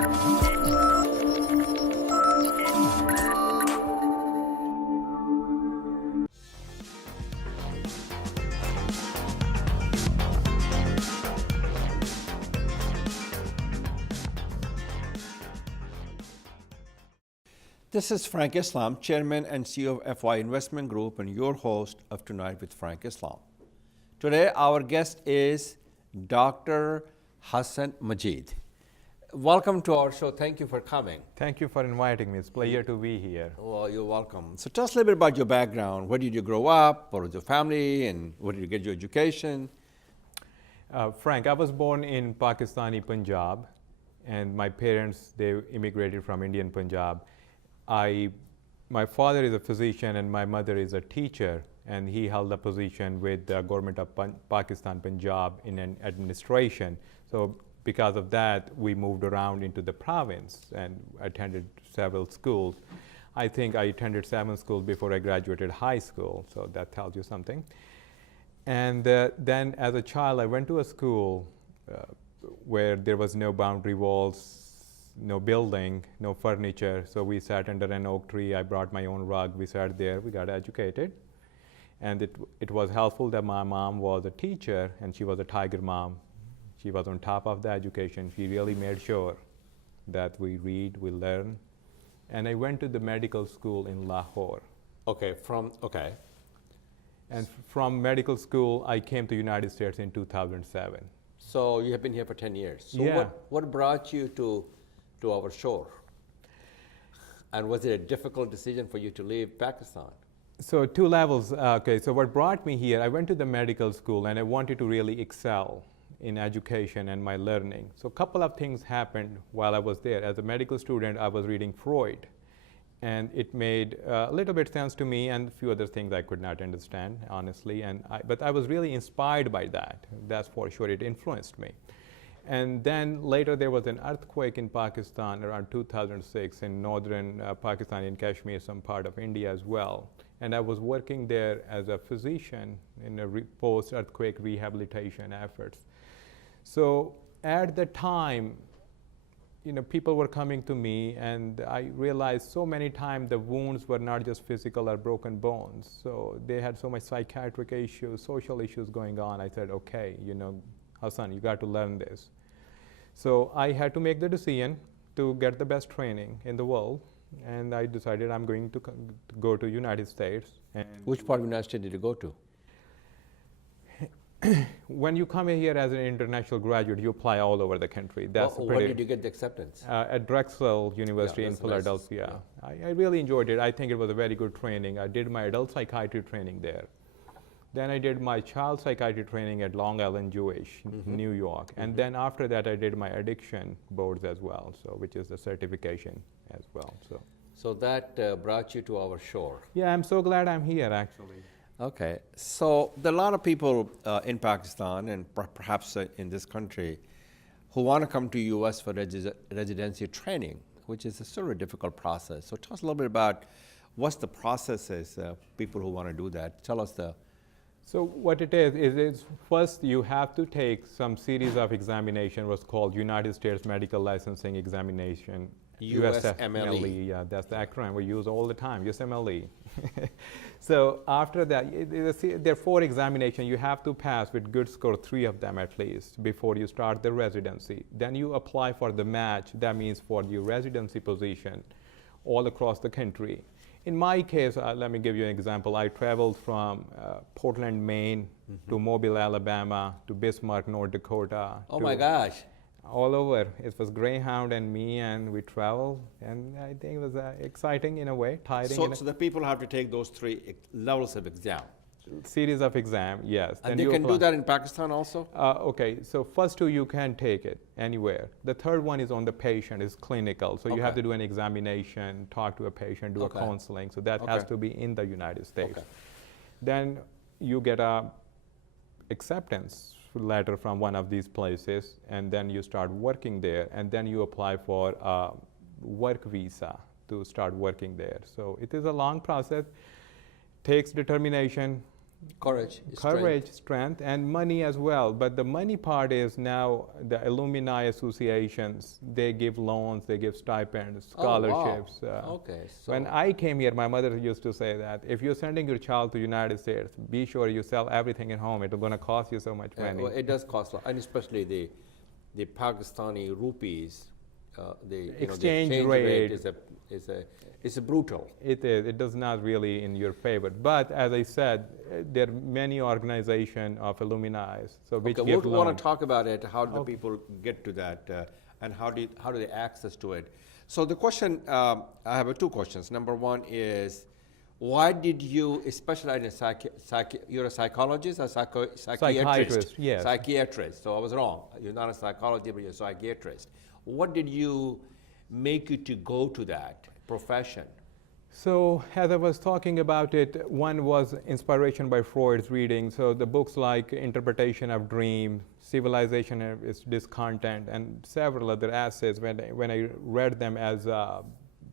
This is Frank Islam, Chairman and CEO of FY Investment Group, and your host of Tonight with Frank Islam. Today, our guest is Dr. Hassan Majeed. Welcome to our show. Thank you for coming. Thank you for inviting me. It's a pleasure to be here. Well, you're welcome. So tell us a little bit about your background. Where did you grow up? What was your family? And where did you get your education? Frank, I was born in Pakistani Punjab, and my parents, they immigrated from Indian Punjab. My father is a physician and my mother is a teacher, and he held a position with the government of Pakistan Punjab in an administration. So because of that, we moved around into the province and attended several schools. I think I attended 7 schools before I graduated high school, so that tells you something. And then as a child, I went to a school where there was no boundary walls, no building, no furniture. So we sat under an oak tree. I brought my own rug. We sat there. We got educated. And it was helpful that my mom was a teacher, and she was a tiger mom. She was on top of the education. She really made sure that we read, we learn. And I went to the medical school in Lahore. Okay. And from medical school, I came to the United States in 2007. So you have been here for 10 years. So yeah. What brought you to our shore? And was it a difficult decision for you to leave Pakistan? So 2 levels. Okay, so what brought me here, I went to the medical school and I wanted to really excel in education and my learning. So a couple of things happened while I was there. As a medical student, I was reading Freud, and it made a little bit sense to me, and a few other things I could not understand, honestly. But I was really inspired by that. That's for sure. It influenced me. And then later there was an earthquake in Pakistan around 2006 in northern Pakistan, in Kashmir, some part of India as well. And I was working there as a physician in a post-earthquake rehabilitation efforts. So at the time, people were coming to me, and I realized so many times the wounds were not just physical or broken bones. So they had so much psychiatric issues, social issues going on. I said, okay, Hassan, you got to learn this. So I had to make the decision to get the best training in the world, and I decided I'm going to go to United States. And which part of the United States did you go to? When you come here as an international graduate, you apply all over the country. That's where did you get the acceptance? At Drexel University in Philadelphia. Nice. I really enjoyed it. I think it was a very good training. I did my adult psychiatry training there. Then I did my child psychiatry training at Long Island Jewish, New York. And then after that, I did my addiction boards as well, which is a certification as well. So that brought you to our shore. Yeah, I'm so glad I'm here, actually. Okay. So there are a lot of people in Pakistan and perhaps in this country who want to come to U.S. for residency training, which is still a difficult process. So tell us a little bit about what's the process is, people who want to do that. Tell us the... So what it is first you have to take some series of examination, what's called United States Medical Licensing Examination. USMLE. Yeah, that's the acronym we use all the time, USMLE. So after that, there are 4 examinations you have to pass with good score, 3 of them at least, before you start the residency. Then you apply for the match, that means for your residency position all across the country. In my case, let me give you an example. I traveled from Portland, Maine, to Mobile, Alabama, to Bismarck, North Dakota. Oh my gosh. All over. It was Greyhound and me, and we traveled, and I think it was exciting in a way, tiring. So the people have to take those 3 levels of exam? Series of exam, yes. And they can do that in Pakistan also? Okay, so first 2 you can take it anywhere. The third one is on the patient, is clinical. So you have to do an examination, talk to a patient, do a counseling. So that has to be in the United States. Then you get a acceptance letter from one of these places, and then you start working there, and then you apply for a work visa to start working there. So it is a long process, takes determination, Courage, Courage, strength, and money as well. But the money part is now the alumni associations, they give loans, they give stipends, scholarships. Oh, wow. Okay. So When I came here, my mother used to say that if you're sending your child to United States, be sure you sell everything at home. It's going to cost you so much money. well, it does cost a lot, and especially the Pakistani rupees, the Exchange exchange rate. is a brutal. It is. It does not really in your favor. But as I said, there are many organizations of alumni, so which Okay, give we want loans. to talk about it. How do the people get to that, and how do they access to it? So the question, I have two questions. Number one is, why did you specialize in you're a psychologist or psychiatrist? Psychiatrist, yes. Psychiatrist. So I was wrong. You're not a psychologist, but you're a psychiatrist. What did you make you to go to that profession? So as I was talking about it, one was inspiration by Freud's reading. So the books like Interpretation of Dream, Civilization is Discontent, and several other essays, when I read them as a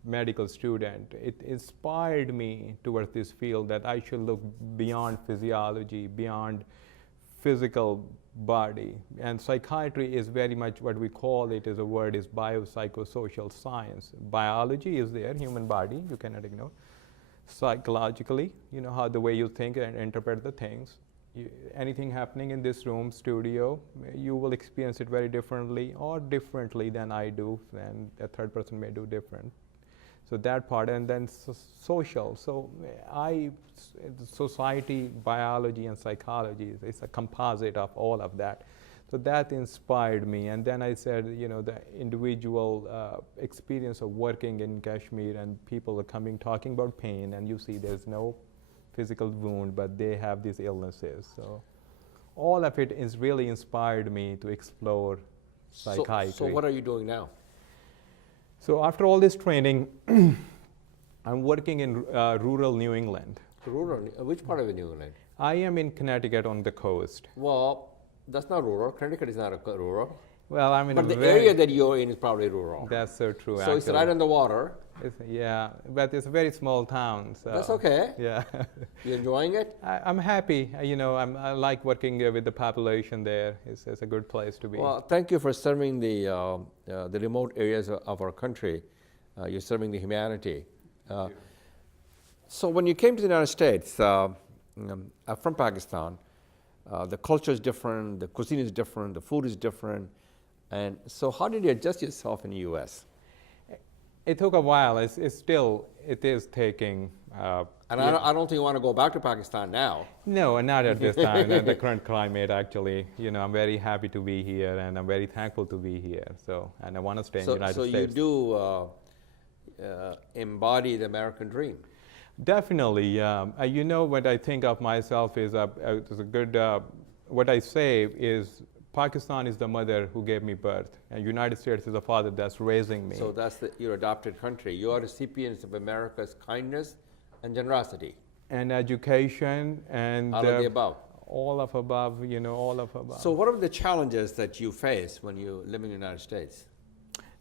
medical student, it inspired me towards this field that I should look beyond physiology, beyond physical body. And psychiatry is very much what we call it, is a word, is biopsychosocial science. Biology is there, human body, you cannot ignore. Psychologically, how the way you think and interpret the things. Anything happening in this room, studio, you will experience it very differently or differently than I do, and a third person may do different. So that part, and then social. So society, biology, and psychology, it's a composite of all of that. So that inspired me. And then I said, the individual experience of working in Kashmir, and people are coming talking about pain, and you see there's no physical wound, but they have these illnesses. So all of it is really inspired me to explore psychiatry. So what are you doing now? So after all this training, I'm working in rural New England. Rural? Which part of New England? I am in Connecticut on the coast. Well, that's not rural. Connecticut is not rural. Well, I'm in But the area that you're in is probably rural. That's so true, So actually. it's right on the water. Yeah, but it's a very small town. So That's okay. Yeah. You enjoying it? I'm happy. I like working with the population there. It's a good place to be. Well, thank you for serving the remote areas of our country. You're serving the humanity. So when you came to the United States, I'm from Pakistan. The culture is different, the cuisine is different, the food is different. And so how did you adjust yourself in the U.S.? It took a while. It is taking. And I don't think you want to go back to Pakistan now. No, not at this time. The current climate, actually, I'm very happy to be here, and I'm very thankful to be here. So, and I want to stay in the United States. So you do embody the American dream. Definitely. What I think of myself is a good. What I say is, Pakistan is the mother who gave me birth, and United States is the father that's raising me. So that's your adopted country. You are recipients of America's kindness and generosity. And education and all of the above. All of above, all of above. So what are the challenges that you face when you live in the United States?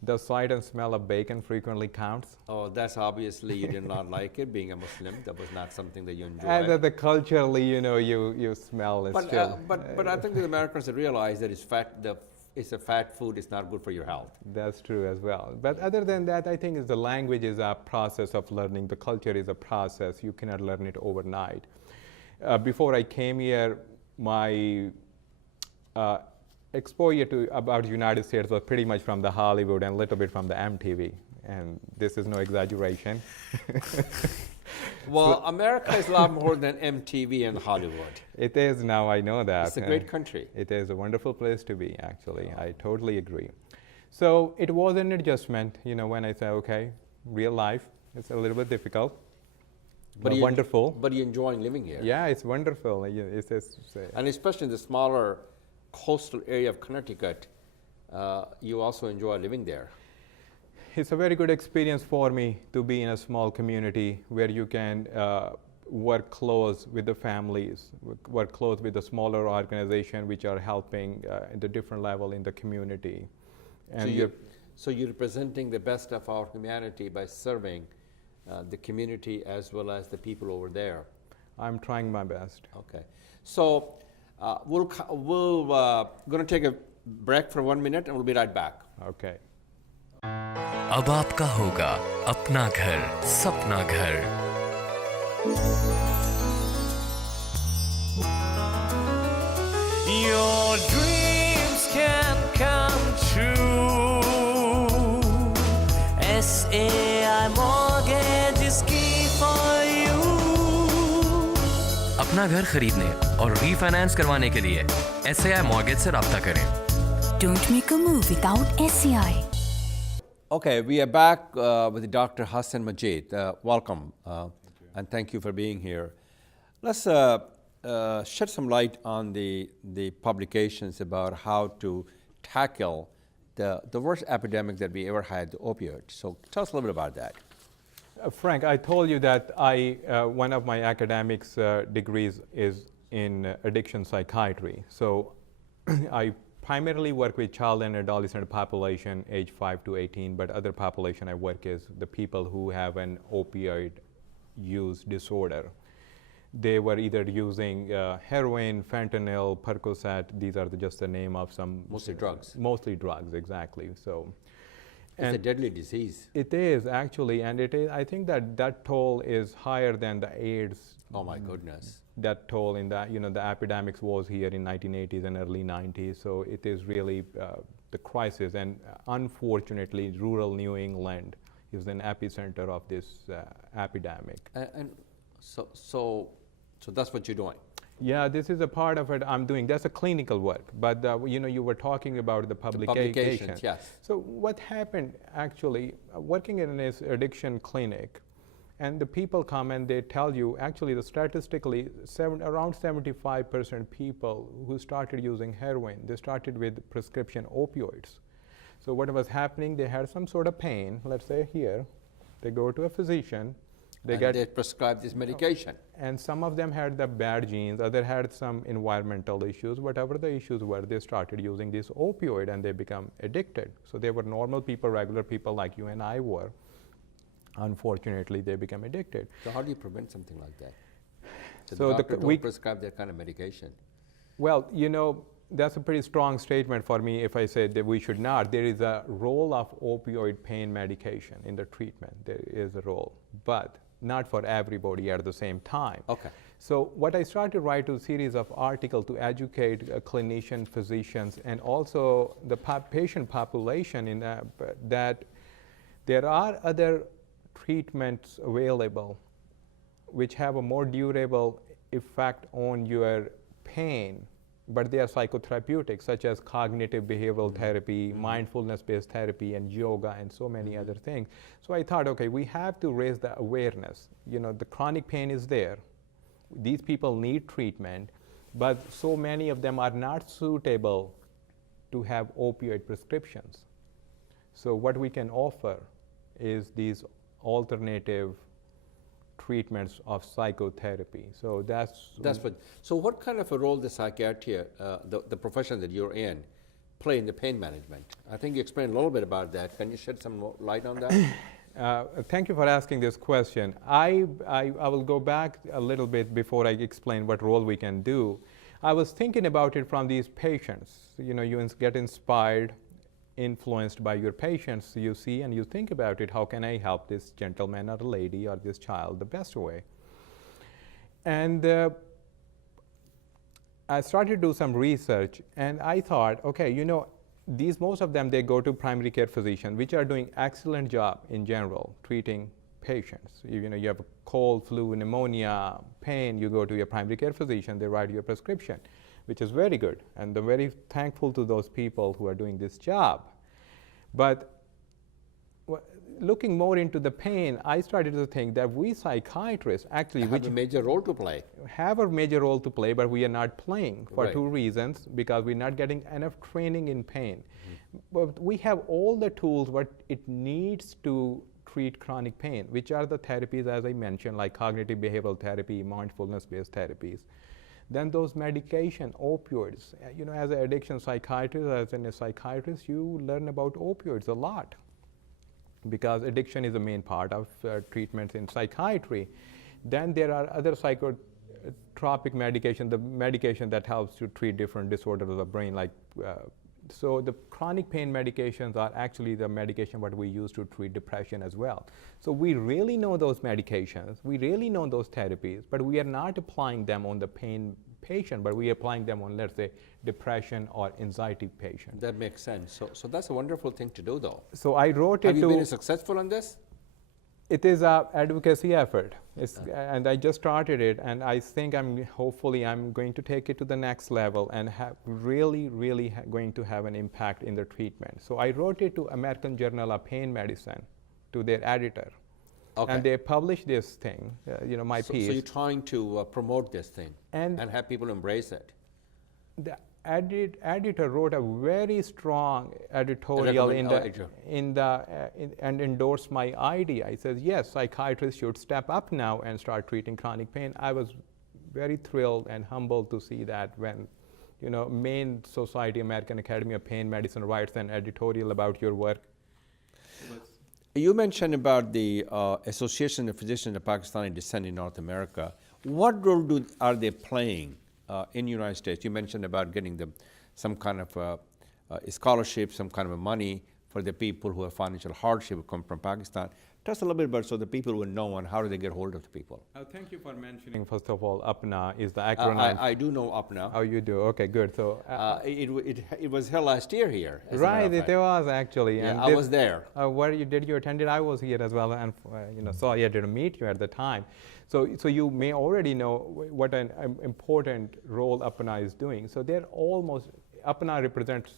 The sight and smell of bacon frequently counts. Oh, that's obviously you did not like it, being a Muslim. That was not something that you enjoyed. And the culturally, you smell it still. But I think the Americans realize that it's a fat food, it's not good for your health. That's true as well. But other than that, I think the language is a process of learning. The culture is a process. You cannot learn it overnight. Before I came here, my exposure about the United States was pretty much from the Hollywood and a little bit from the MTV. And this is no exaggeration. Well, America is a lot more than MTV and Hollywood. It is now, I know that. It's a great country. It is a wonderful place to be, actually. I totally agree. So it was an adjustment, when I said, okay, real life, it's a little bit difficult, but wonderful. But you're enjoying living here. Yeah, it's wonderful. And especially in the smaller coastal area of Connecticut, you also enjoy living there. It's a very good experience for me to be in a small community where you can work close with the families, work close with the smaller organization which are helping at the different level in the community. And so you're representing the best of our humanity by serving the community as well as the people over there. I'm trying my best. Okay. So we'll going to take a break for 1 minute and we'll be right back. Okay. अब आपका होगा अपना घर, सपना घर। Your dreams can come true. SAI Mortgage is key for you. अपना घर खरीदने और रीफाइनेंस करवाने के लिए SAI Mortgage से राब्ता करें। Don't make a move without SAI. Okay, we are back with Dr. Hassan Majeed. Welcome, and thank you for being here. Let's shed some light on the publications about how to tackle the worst epidemic that we ever had, the opioids. So tell us a little bit about that. Frank, I told you that one of my academics degrees is in addiction psychiatry. So I primarily work with child and adolescent population age 5 to 18, but other population I work is the people who have an opioid use disorder. They were either using heroin, fentanyl, Percocet. These are just the name of some... Mostly drugs. Mostly drugs, exactly. So, it's a deadly disease. It is, actually, and it is. I think that toll is higher than the AIDS. Oh, my goodness. That toll in that, the epidemics was here in 1980s and early 90s, so it is really the crisis, and unfortunately, rural New England is an epicenter of this epidemic. And so that's what you're doing? Yeah, this is a part of it I'm doing. That's a clinical work, but you were talking about the publications. Yes. So what happened, actually, working in this addiction clinic, and the people come and they tell you, actually, statistically, around 75% people who started using heroin, they started with prescription opioids. So what was happening, they had some sort of pain, let's say here, they go to a physician, they prescribe this medication. And some of them had the bad genes, others had some environmental issues, whatever the issues were, they started using this opioid and they become addicted. So they were normal people, regular people like you and I were. Unfortunately, they become addicted. So how do you prevent something like that? So the doctor don't prescribe that kind of medication? Well, that's a pretty strong statement for me if I say that we should not. There is a role of opioid pain medication in the treatment. There is a role, but not for everybody at the same time. Okay. So what I started to write a series of articles to educate clinicians, physicians, and also the patient population in that there are other treatments available which have a more durable effect on your pain, but they are psychotherapeutic, such as cognitive behavioral therapy, mindfulness-based therapy, and yoga, and so many other things. So I thought, okay, we have to raise the awareness. The chronic pain is there. These people need treatment, but so many of them are not suitable to have opioid prescriptions. So what we can offer is these alternative treatments of psychotherapy. So that's what. So what kind of a role the psychiatry, the profession that you're in, play in the pain management? I think you explained a little bit about that. Can you shed some more light on that? Thank you for asking this question. I will go back a little bit before I explain what role we can do. I was thinking about it from these patients. You get inspired, influenced by your patients, you see and you think about it, how can I help this gentleman or lady or this child the best way? And I started to do some research, and I thought, okay, most of them, they go to primary care physicians, which are doing excellent job in general, treating patients. You have a cold, flu, pneumonia, pain, you go to your primary care physician, they write you a prescription, which is very good, and I'm very thankful to those people who are doing this job. But looking more into the pain, I started to think that we psychiatrists actually have a major role to play. Have a major role to play, but we are not playing for two reasons, because we're not getting enough training in pain. But we have all the tools what it needs to treat chronic pain, which are the therapies, as I mentioned, like cognitive behavioral therapy, mindfulness-based therapies. Then those medication, opioids, as an addiction psychiatrist, as a psychiatrist, you learn about opioids a lot, because addiction is the main part of treatments in psychiatry. Then there are other tropic medication, the medication that helps to treat different disorders of the brain, like so the chronic pain medications are actually the medication what we use to treat depression as well. So we really know those medications, we really know those therapies, but we are not applying them on the pain patient, but we are applying them on, let's say, depression or anxiety patient. That makes sense. So that's a wonderful thing to do, though. So I wrote it Have to... you been successful on this? It is an advocacy effort, and I just started it, and I think hopefully I'm going to take it to the next level and really going to have an impact in the treatment. So I wrote it to American Journal of Pain Medicine, to their editor, and they published this thing, my piece. So you're trying to promote this thing and have people embrace it. The editor wrote a very strong editorial and endorsed my idea. He says, yes, psychiatrists should step up now and start treating chronic pain. I was very thrilled and humbled to see that when, Maine Society, American Academy of Pain Medicine writes an editorial about your work. You mentioned about the Association of Physicians of Pakistani Descent in North America. What role are they playing in the United States? You mentioned about getting them some kind of a scholarship, some kind of money for the people who have financial hardship who come from Pakistan. Tell us a little bit about so the people will know and how do they get hold of the people. Thank you for mentioning, first of all, APNA is the acronym. I do know APNA. Oh, you do? Okay, good. So it was held last year here. Right, it was actually. Yeah, and I was there. Did you attend it? I was here as well, and sorry I didn't meet you at the time. So you may already know what an important role APNA is doing. So APNA represents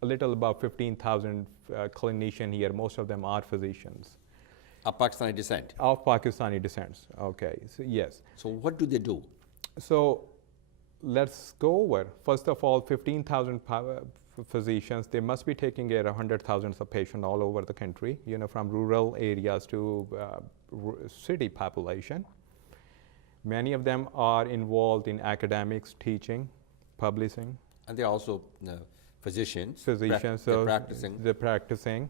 a little about 15,000 clinicians here. Most of them are physicians. Of Pakistani descent? Of Pakistani descent, okay, so yes. So what do they do? So let's go over. First of all, 15,000 physicians, they must be taking care of hundreds of thousands of patients all over the country, from rural areas to city population. Many of them are involved in academics, teaching, publishing. And they're also physicians. Physicians, so they're practicing.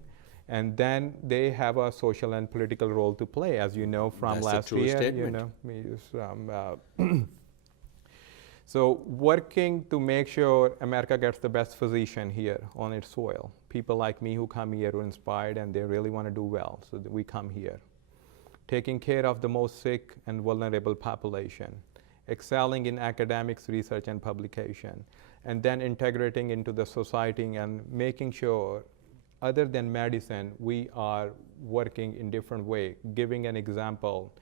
And then they have a social and political role to play, as you know from last year. Statement. So working to make sure America gets the best physician here on its soil. People like me who come here are inspired and they really want to do well, so that we come here. Taking care of the most sick and vulnerable population, excelling in academics, research, and publication, and then integrating into the society and making sure, other than medicine, we are working in different way. Giving an example,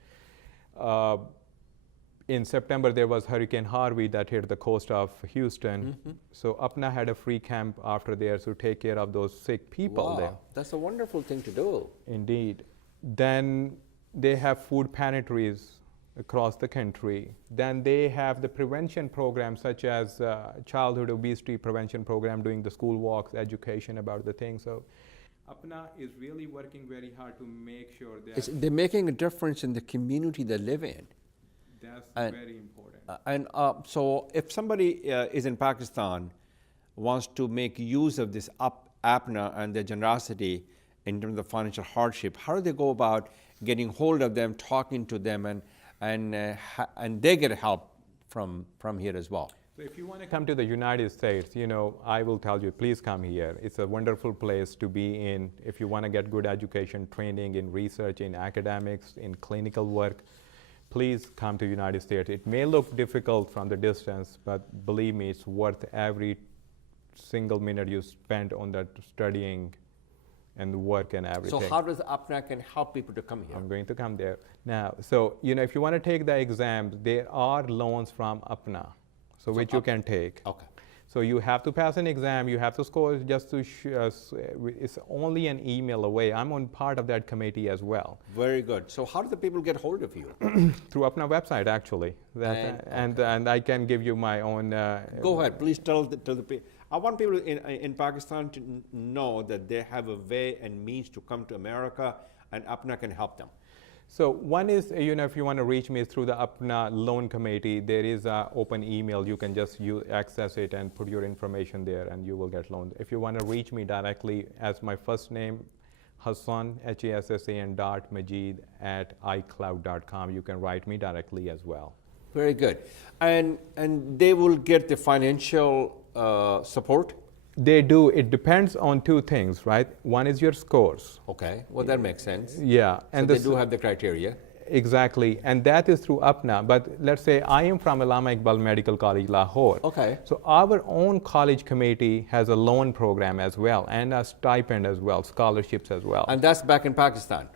in September there was Hurricane Harvey that hit the coast of Houston. Mm-hmm. So APNA had a free camp after there to take care of those sick people there. That's a wonderful thing to do. Indeed. Then they have food pantries across the country. Then they have the prevention programs such as childhood obesity prevention program, doing the school walks, education about the things. So APNA is really working very hard to make sure that they're making a difference in the community they live in. That's very important. So if somebody is in Pakistan, wants to make use of this APNA and their generosity in terms of financial hardship, how do they go about getting hold of them, talking to them, and they get help from here as well? So if you want to come to the United States, I will tell you, please come here. It's a wonderful place to be in if you want to get good education, training in research, in academics, in clinical work. Please come to the United States. It may look difficult from the distance, but believe me, it's worth every single minute you spend on that studying and work and everything. So how does APNA can help people to come here? I'm going to come there. Now, so, if you want to take the exams, there are loans from APNA, which you can take. Okay. So you have to pass an exam, you have to score just to, it's only an email away. I'm on part of that committee as well. Very good. So how do the people get hold of you? Through APNA website, actually. And I can give you my own. Go ahead, please tell the people. I want people in Pakistan to know that they have a way and means to come to America, and APNA can help them. So one is, if you want to reach me through the APNA loan committee, there is an open email. You can just access it and put your information there, and you will get loans. If you want to reach me directly as my first name, Hassan, Hassan, .Majeed @iCloud.com, you can write me directly as well. Very good. And they will get the financial support? They do. It depends on two things, right? One is your scores. Okay, well, that makes sense. Yeah. So And they do have the criteria. Exactly, and that is through UPNA. But let's say I am from Allama Iqbal Medical College, Lahore. Okay. So our own college committee has a loan program as well, and a stipend as well, scholarships as well. And that's back in Pakistan.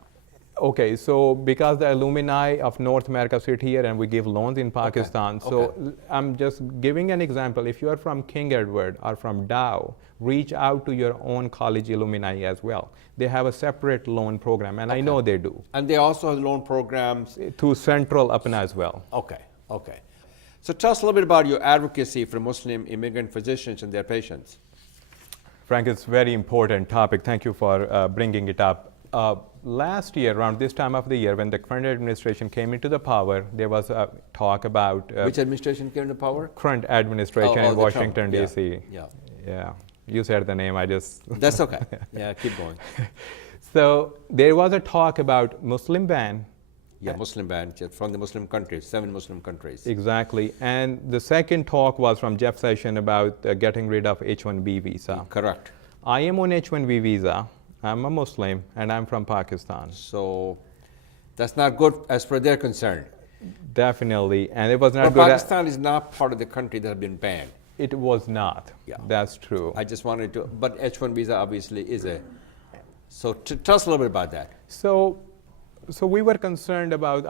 Okay, so because the alumni of North America sit here and we give loans in Pakistan, Okay. so I'm just giving an example. If you are from King Edward or from Dow, reach out to your own college alumni as well. They have a separate loan program, and I know they do, And they also have loan programs. through Central UPNA as well. Okay, okay. So tell us a little bit about your advocacy for Muslim immigrant physicians and their patients. Frank, it's a very important topic. Thank you for bringing it up. Last year, around this time of the year, when the current administration came into the power, there was a talk about Which administration came to power? current administration Oh, in the Washington, Trump. D.C. Yeah. Yeah. You said the name, I just... That's okay. Yeah, keep going. So there was a talk about Muslim ban. Yeah, Muslim ban from the Muslim countries, 7 Muslim countries. Exactly. And the second talk was from Jeff Sessions about getting rid of H-1B visa. Correct. I am on H-1B visa. I'm a Muslim, and I'm from Pakistan. So that's not good as per their concern. Definitely. And it was not But good. Pakistan is not part of the country that have been banned. It was not. Yeah. That's true. I just wanted to, but H-1 visa obviously is a, so tell us a little bit about that. So we were concerned about,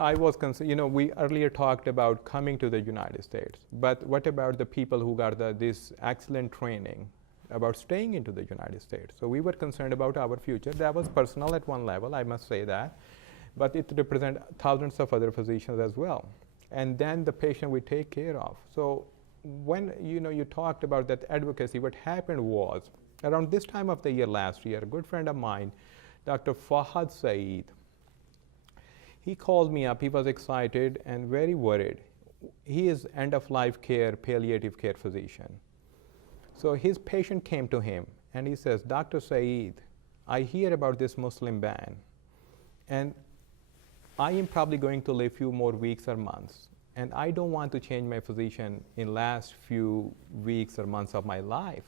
we earlier talked about coming to the United States, but what about the people who got this excellent training about staying into the United States? So we were concerned about our future. That was personal at one level, I must say that, but it represents thousands of other physicians as well. And then the patient we take care of. So when you talked about that advocacy, what happened was, around this time of the year last year, a good friend of mine, Dr. Fahad Saeed, he called me up. He was excited and very worried. He is end-of-life care, palliative care physician. So his patient came to him and he says, Dr. Saeed, I hear about this Muslim ban, and I am probably going to live few more weeks or months, and I don't want to change my physician in last few weeks or months of my life.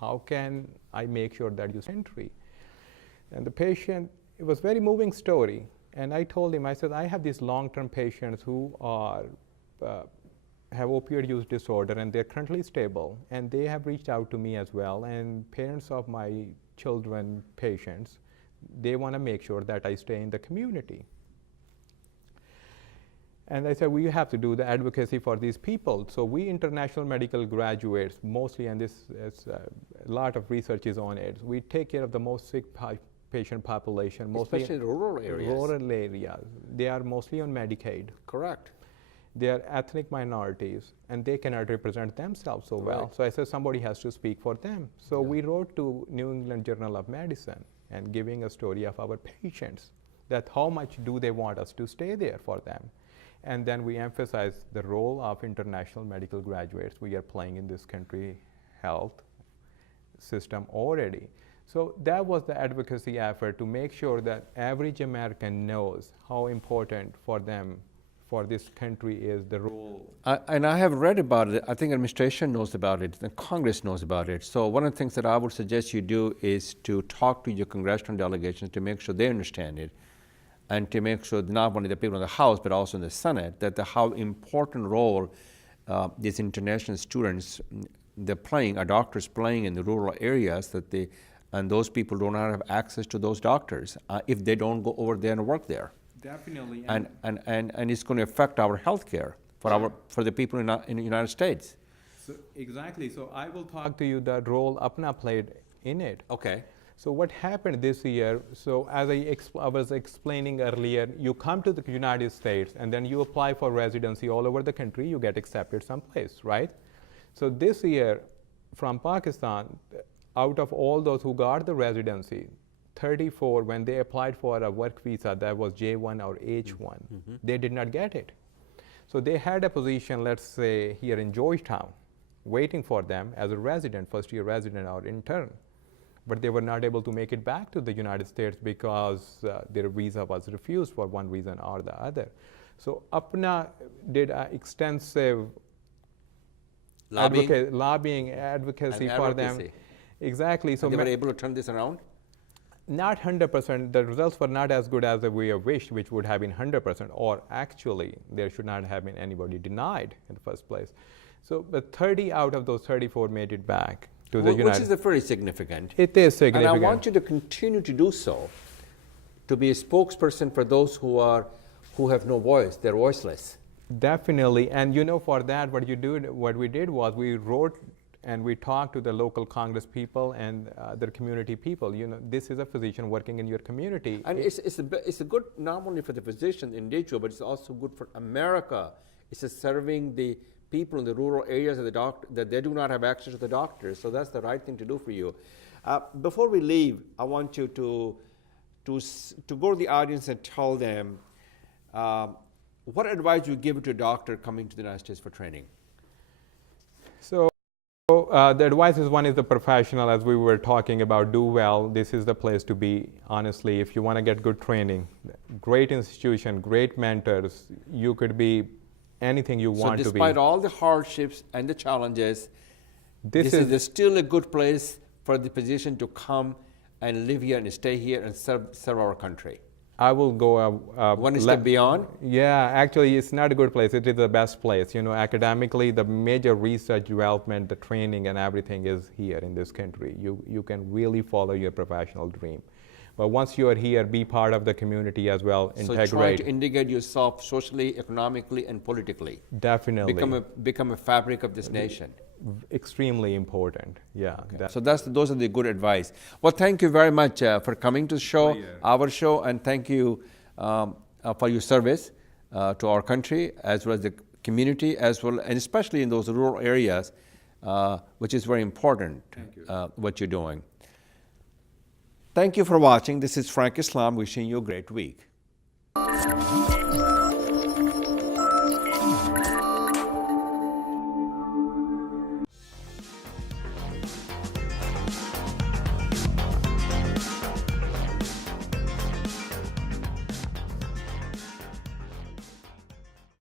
How can I make sure that you entry? And the patient, it was a very moving story. And I told him, I said, I have these long-term patients who are have opioid use disorder, and they're currently stable, and they have reached out to me as well, and parents of my children, patients, they want to make sure that I stay in the community. And I said, we have to do the advocacy for these people. So we international medical graduates, mostly, and this is a lot of research is on it, we take care of the most sick patient population, mostly Especially rural areas. Rural areas. They are mostly on Medicaid. Correct. They are ethnic minorities, and they cannot represent themselves so well. Right. So I said somebody has to speak for them. So we wrote to New England Journal of Medicine and giving a story of our patients, that how much do they want us to stay there for them. And then we emphasize the role of international medical graduates we are playing in this country health system already. So that was the advocacy effort, to make sure that average American knows how important for them, for this country, is the role. And I have read about it. I think administration knows about it, and Congress knows about it. So one of the things that I would suggest you do is to talk to your congressional delegations to make sure they understand it, and to make sure not only the people in the House, but also in the Senate, that how important role these international students, they're playing, are doctors playing in the rural areas, and those people do not have access to those doctors if they don't go over there and work there. Definitely. And it's going to affect our health care for the people in the United States. So exactly. So I will talk to you the role UPNA played in it. Okay. So what happened this year, so as I was explaining earlier, you come to the United States and then you apply for residency all over the country, you get accepted someplace, right? So this year from Pakistan, out of all those who got the residency, 34, when they applied for a work visa that was J1 or H1, they did not get it. So they had a position, let's say, here in Georgetown, waiting for them as a resident, first-year resident or intern. But they were not able to make it back to the United States because their visa was refused for one reason or the other. So Apna did extensive Lobbying? lobbying advocacy And for them. advocacy. Exactly. So And they were able to turn this around? not 100%. The results were not as good as we have wished, which would have been 100%. Or actually, there should not have been anybody denied in the first place. So, but 30 out of those 34 made it back to the United Which is very significant. It is significant. And I want you to continue to do so, to be a spokesperson for those who have no voice, they're voiceless. Definitely. And you know, for that, what we did was we wrote and we talked to the local Congress people and their community people. You know, this is a physician working in your community. And it's a good not only for the physician individual, but it's also good for America. It's serving the people in the rural areas that they do not have access to the doctors. So that's the right thing to do for you. Before we leave, I want you to go to the audience and tell them what advice you give to a doctor coming to the United States for training. So the advice is, one is the professional, as we were talking about, do well. This is the place to be, honestly, if you want to get good training. Great institution, great mentors. You could be anything you want to be. So despite all the hardships and the challenges, this is still a good place for the physician to come and live here and stay here and serve our country. I will go one step beyond? Yeah, actually, it's not a good place. It is the best place. You know, academically, the major research development, the training and everything is here in this country. You can really follow your professional dream. But once you are here, be part of the community as well, integrate. So try to integrate yourself socially, economically, and politically. Definitely. Become a fabric of this nation. Extremely important, yeah. Okay. So those are the good advice. Well, thank you very much for coming to the show, our show, and thank you for your service to our country, as well as the community, as well, and especially in those rural areas, which is very important, what you're doing. Thank you for watching. This is Frank Islam wishing you a great week.